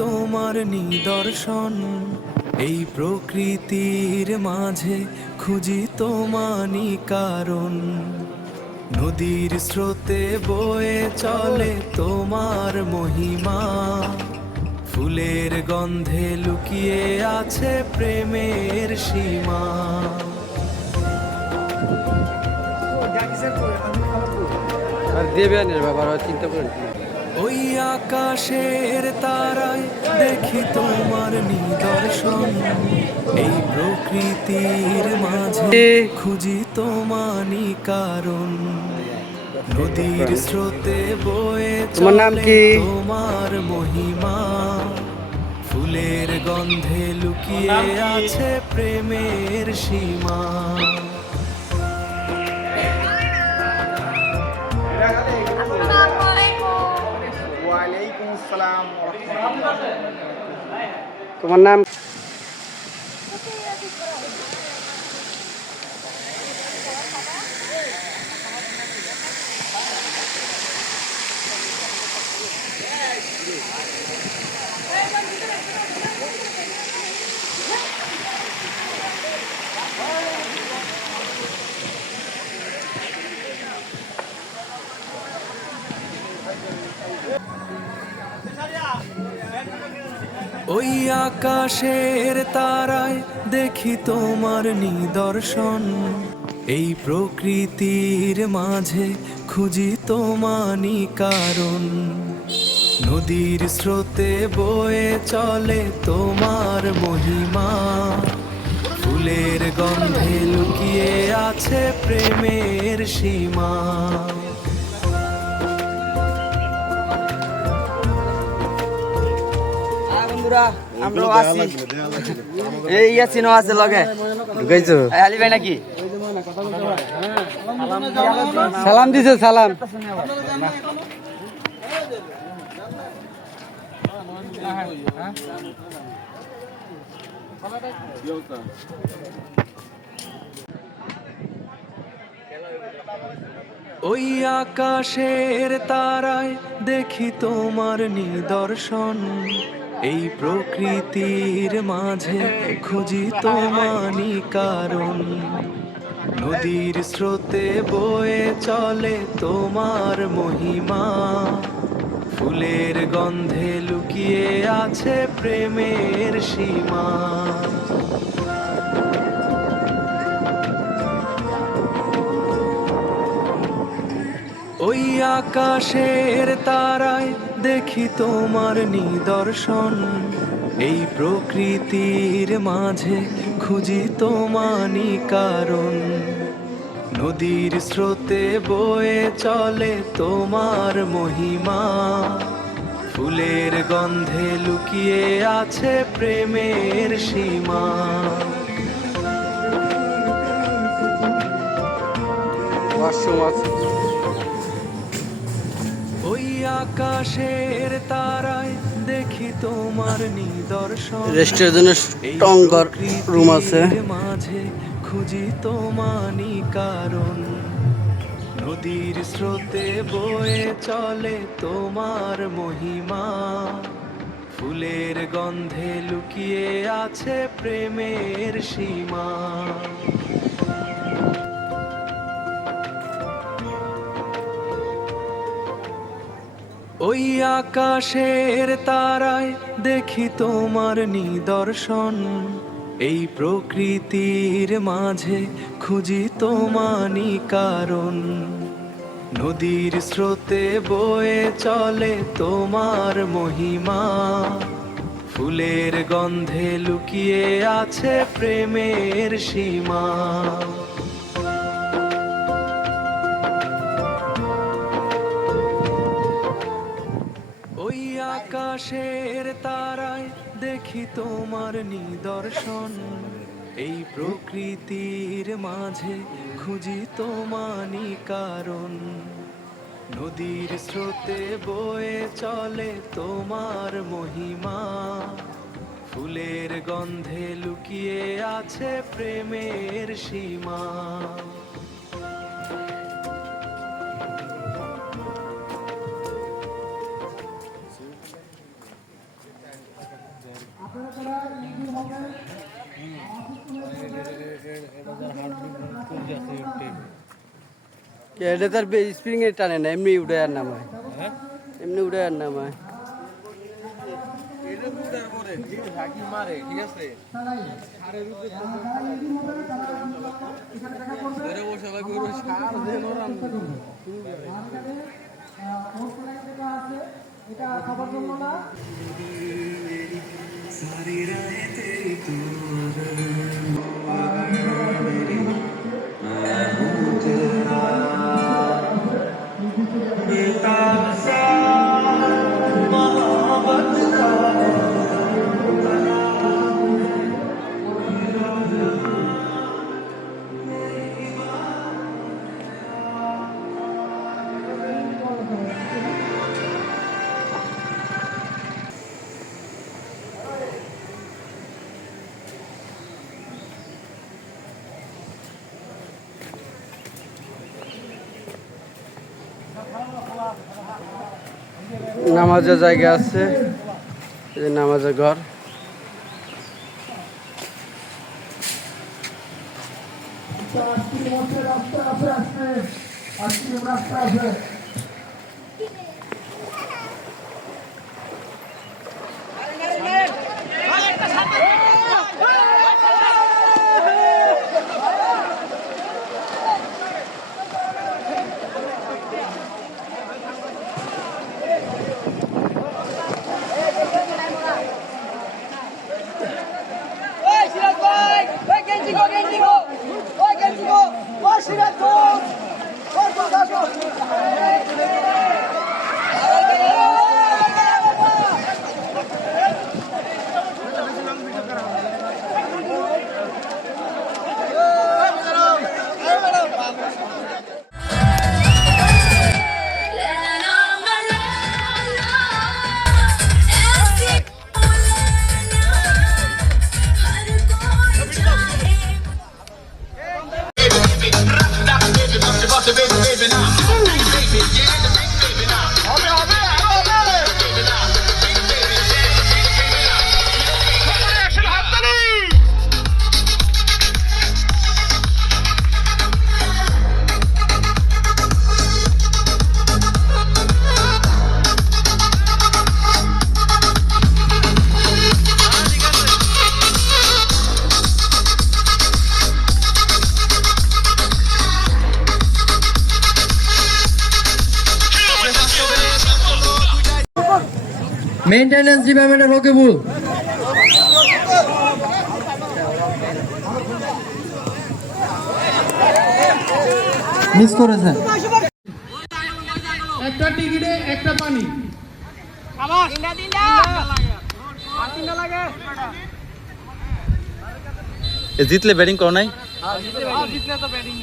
তোমার নিদর্শন, এই প্রকৃতির মাঝে খুঁজি তোমানি কারণ। নদীর স্রোতে বয়ে চলে তোমার মহিমা, ফুলের গন্ধে লুকিয়ে আছে প্রেমের সীমা। দেবেনের ব্যাপার চিন্তা করেন। ওই আকাশের তারায় দেখি তোমার নিদর্শন, এই প্রকৃতির মাঝে খুঁজি তোমানি কারণ। নদীর স্রোতে বয়ে তোমার নাম চলে কি? তোমার মহিমা, ফুলের গন্ধে লুকিয়ে আছে প্রেমের সীমা। ওয়ালাইকুম আসসালাম ওয়া রাহমাতুল্লাহ। তোমার নাম? ওই আকাশের তারায় দেখি তোমার নিদর্শন, এই প্রকৃতির মাঝে খুঁজি তোমানি কারণ। নদীর স্রোতে বয়ে চলে তোমার মহিমা, ফুলের গন্ধে লুকিয়ে আছে প্রেমের সীমা। আমরাও আছি, এই ইয়াসিনও আছে লগে। ঢুকাইছো আলি ভাই নাকি? সালাম দিছে, সালাম। ওই আকাশের তারায় দেখি তোমার নিদর্শন, এই প্রকৃতির মাঝে খুঁজি তোমানি কারণ। নদীর স্রোতে বয়ে চলে তোমার মহিমা, ফুলের গন্ধে লুকিয়ে আছে প্রেমের সীমা। ওই আকাশের তারায় দেখি তোমার নিদর্শন, এই প্রকৃতির মাঝে খুঁজি তোমানি কারণ। নদীর স্রোতে বয়ে চলে তোমার মহিমা, ফুলের গন্ধে লুকিয়ে আছে প্রেমের সীমা। ওই আকাশের তারায় দেখি তোমার নিদর্শন, রেস্টুরেন্টের টঙ্গার রুম আছে। মাঝে খুঁজি তোমানি কারণ। নদীর স্রোতে বয়ে চলে তোমার মহিমা, ফুলের গন্ধে লুকিয়ে আছে প্রেমের সীমা। ওই আকাশের তারায় দেখি তোমার নিদর্শন, এই প্রকৃতির মাঝে খুঁজি তোমানি কারণ। নদীর স্রোতে বয়ে চলে তোমার মহিমা, ফুলের গন্ধে লুকিয়ে আছে প্রেমের সীমা। ওই আকাশের তারায় দেখি তোমার নিদর্শন, এই প্রকৃতির মাঝে খুঁজি তোমানি কারণ। নদীর স্রোতে বয়ে চলে তোমার মহিমা, ফুলের গন্ধে লুকিয়ে আছে প্রেমের সীমা। এটা তার স্প্রিং এর টানে না, এমনি উড়ে আর নামায়। এমনি উড়ে আর নামায়। নামাজের জায়গা আছে, এই যে নামাজের ঘর। মেইনটেনেন্স ডিপার্টমেন্টের রকিবুল মিস করেছেন। একটা টিকিটে একটা পানি। জিতলে ব্যাটিং করো নাই? জিতলে তো ব্যাটিং